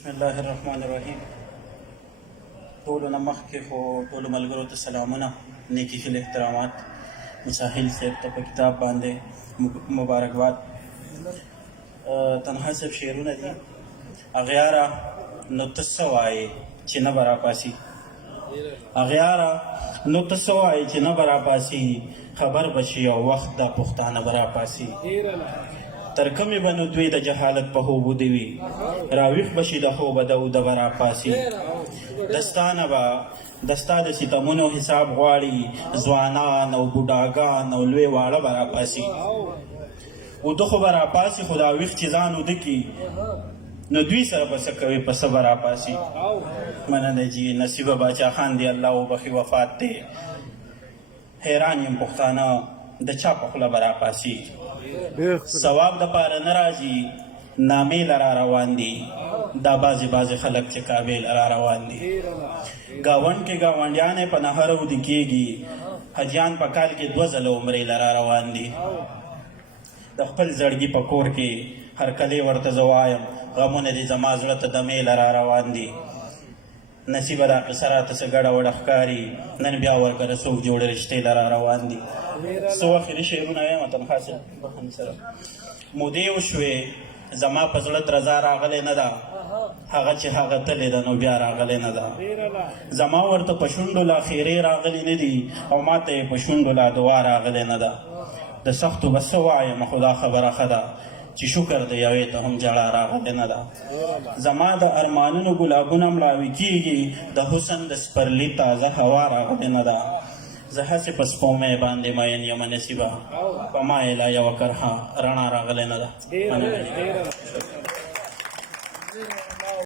بسم الله الرحمن الرحیم. ټولو نه مخکې خو ټولو ملګرو ته سلامونه، نیکې هیلې، احترامات. مساحل صاحب ته په کتاب باندې مبارکباد. تنها صاحب شعرونه دي. اغیاره نو ته څه وایې چې نه به راپاسي، اغیاره نو ته څه وایې چې نه به راپاسي، خبر به شي یو وخت دا پښتانه به راپاسي. تر کومې به نو دوی د جهالت په خوب ودې وي، راویښ به شي د خوبه د اوده به راپاسي. دستانه به د ستا د ستمونو حساب غواړي، ځوانان او بوډاګان او لوی واړه به راپاسي. اوده خو به راپاسي، خو دا ویښ چې ځان اوده کي نو دوی سره به څه کوي، په څه به راپاسي. مننه جي. نصیبه باچا خان دی، الله وبخي، وفات دی. حیران یم پښتانه د چا په خوله به راپاسي. ثواب د پاره نه راځي، نامې لرا روان دي. دا بعضې خلک چې کابل را روان دي. ګاونډ کې ګاونډیانې په نهر ودې کېږي، حجیان په کال کې 2 ځله عمرې لرا روان دي. د خپل زړګي په کور کې هرکلی ورته زه وایم، غمونه دې زما زړه ته دمې لرا روان دي. نصیبه دا قصه راته څه ګډه وډه ښکاري، نن بیا ورکره څوک جوړې رشتې لرا روان دي. څه وخت شعرونه وایم تنخوا صاحب بخښنې سره. مودې وشوې زما په زړه درزا راغلی نه ده، هغه چې هغه تلې ده نو بیا راغلی نه ده. زما ورته په شونډو لا خیرې راغلي نه دي، او ما ته یې په شونډو لا دعا راغلی نه ده. د سختو به څه وایم، خو دا خبره ښه ده چې شکر د یوې ته هم جړه راغلی نه ده. زما د ارمانونو ګلابونه مړاوي کېږي، د حسن د سپرلي تازه هوا راغلی نه ده. زه هسې په سپومۍ باندې مین یم نصیبه، په ما یې لا یوه کرښه رڼا راغلی نه ده.